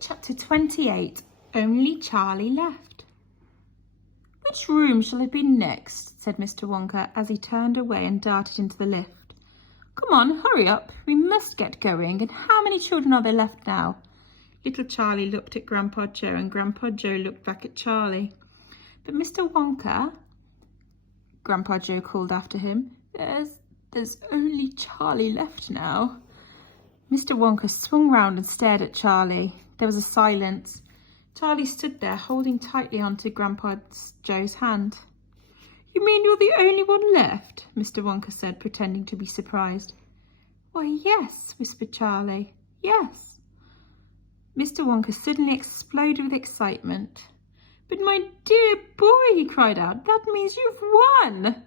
Chapter 28. Only Charlie Left. "Which room shall it be next?" said Mr. Wonka as he turned away and darted into the lift. "Come on, hurry up. We must get going. And how many children are there left now?" Little Charlie looked at Grandpa Joe and Grandpa Joe looked back at Charlie. "But Mr. Wonka," Grandpa Joe called after him, there's only Charlie left now." Mr. Wonka swung round and stared at Charlie. There was a silence. Charlie stood there, holding tightly onto Grandpa Joe's hand. "You mean you're the only one left?" Mr. Wonka said, pretending to be surprised. "Why, yes," whispered Charlie. "Yes." Mr. Wonka suddenly exploded with excitement. "But my dear boy," he cried out, "that means you've won!"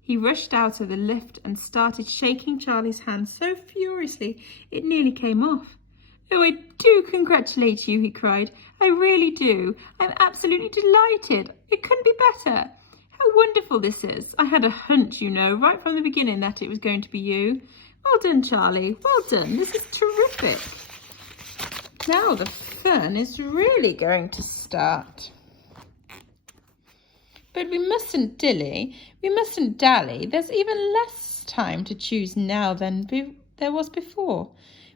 He rushed out of the lift and started shaking Charlie's hand so furiously it nearly came off. "Oh, I do congratulate you," he cried. "I really do. I'm absolutely delighted. It couldn't be better. How wonderful this is. I had a hunch, right from the beginning that it was going to be you. Well done, Charlie. Well done. This is terrific. Now the fun is really going to start. But we mustn't dilly. We mustn't dally. There's even less time to choose now than there was before.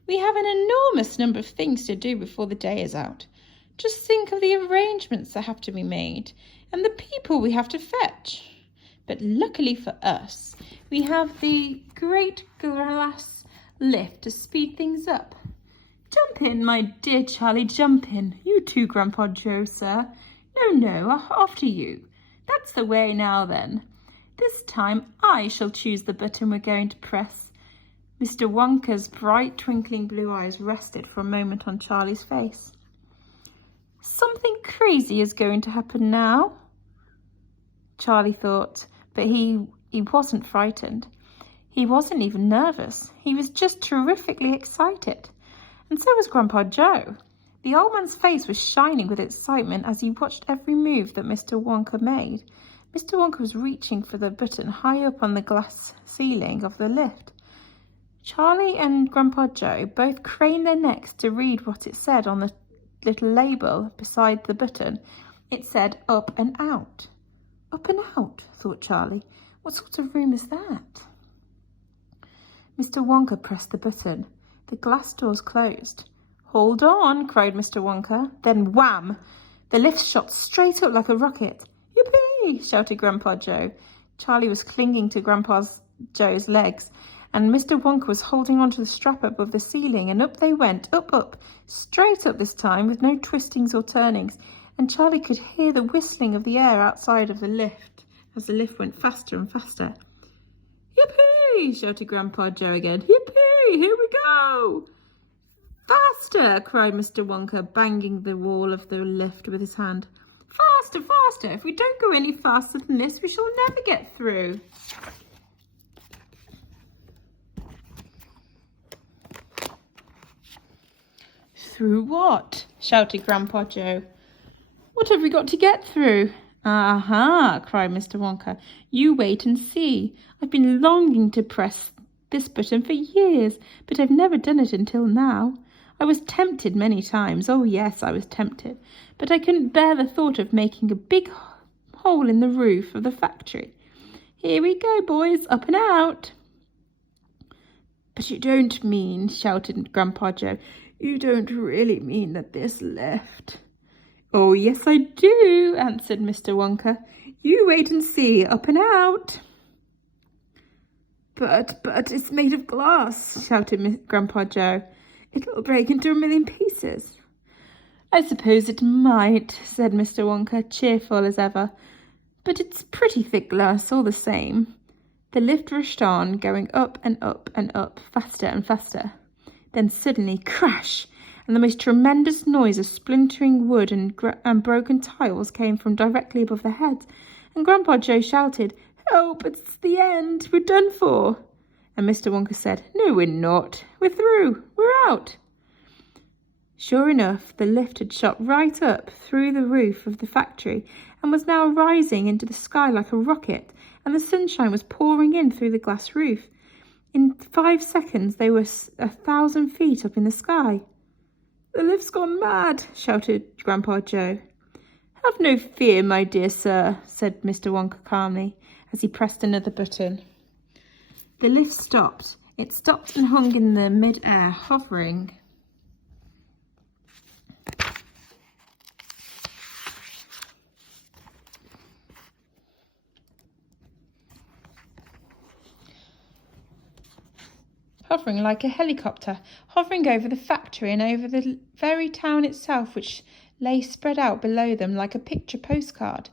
We have an enormous number of things to do before the day is out. Just think of the arrangements that have to be made and the people we have to fetch. But luckily for us, we have the great glass lift to speed things up. Jump in, my dear Charlie, jump in. You too, Grandpa Joe, sir. No, after you. That's the way now then. This time I shall choose the button we're going to press." Mr. Wonka's bright twinkling blue eyes rested for a moment on Charlie's face. "Something crazy is going to happen now," Charlie thought, but he wasn't frightened. He wasn't even nervous. He was just terrifically excited. And so was Grandpa Joe. The old man's face was shining with excitement as he watched every move that Mr. Wonka made. Mr. Wonka was reaching for the button high up on the glass ceiling of the lift. Charlie and Grandpa Joe both craned their necks to read what it said on the little label beside the button. It said, "Up and out." "Up and out," thought Charlie. "What sort of room is that?" Mr. Wonka pressed the button. The glass doors closed. "Hold on," cried Mr. Wonka. Then wham! The lift shot straight up like a rocket. "Yippee!" shouted Grandpa Joe. Charlie was clinging to Grandpa Joe's legs, and Mr. Wonka was holding onto the strap above the ceiling, and up they went, up, straight up this time, with no twistings or turnings, and Charlie could hear the whistling of the air outside of the lift as the lift went faster and faster. "Yippee!" shouted Grandpa Joe again. "Yippee! Here we go!" "Faster!" cried Mr. Wonka, banging the wall of the lift with his hand. "Faster, faster! If we don't go any faster than this, we shall never get through." "Through what?" shouted Grandpa Joe. "What have we got to get through?" "Aha!" cried Mr. Wonka. "You wait and see. I've been longing to press this button for years, but I've never done it until now. I was tempted many times. Oh, yes, I was tempted. But I couldn't bear the thought of making a big hole in the roof of the factory. Here we go, boys, up and out." "But you don't mean," shouted Grandpa Joe, "you don't really mean that this lift—" "Oh, yes, I do," answered Mr. Wonka. "You wait and see, up and out." But it's made of glass," shouted Grandpa Joe. "It'll break into a million pieces." "I suppose it might," said Mr. Wonka, cheerful as ever. "But it's pretty thick glass all the same." The lift rushed on, going up and up and up, faster and faster. Then suddenly, crash! And the most tremendous noise of splintering wood and broken tiles came from directly above their heads. And Grandpa Joe shouted, "Help! It's the end! We're done for!" And Mr. Wonka said, "No, we're not. We're through. We're out." Sure enough, the lift had shot right up through the roof of the factory and was now rising into the sky like a rocket, and the sunshine was pouring in through the glass roof. In 5 seconds, they were 1,000 feet up in the sky. "The lift's gone mad," shouted Grandpa Joe. "Have no fear, my dear sir," said Mr. Wonka calmly, as he pressed another button. The lift stopped. It stopped and hung in the mid-air, hovering. Hovering like a helicopter, hovering over the factory and over the very town itself, which lay spread out below them like a picture postcard.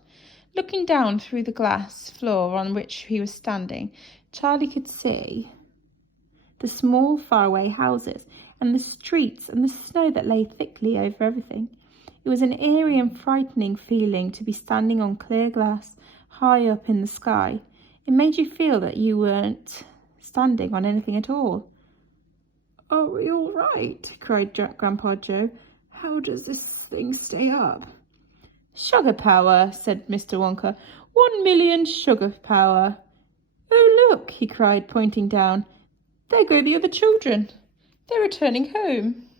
Looking down through the glass floor on which he was standing, Charlie could see the small faraway houses and the streets and the snow that lay thickly over everything. It was an eerie and frightening feeling to be standing on clear glass high up in the sky. It made you feel that you weren't standing on anything at all. "Are we all right?" cried Grandpa Joe. "How does this thing stay up?" "Sugar power," said Mr. Wonka. 1,000,000 sugar power." "Oh, look," he cried, pointing down. "There go the other children. They're returning home."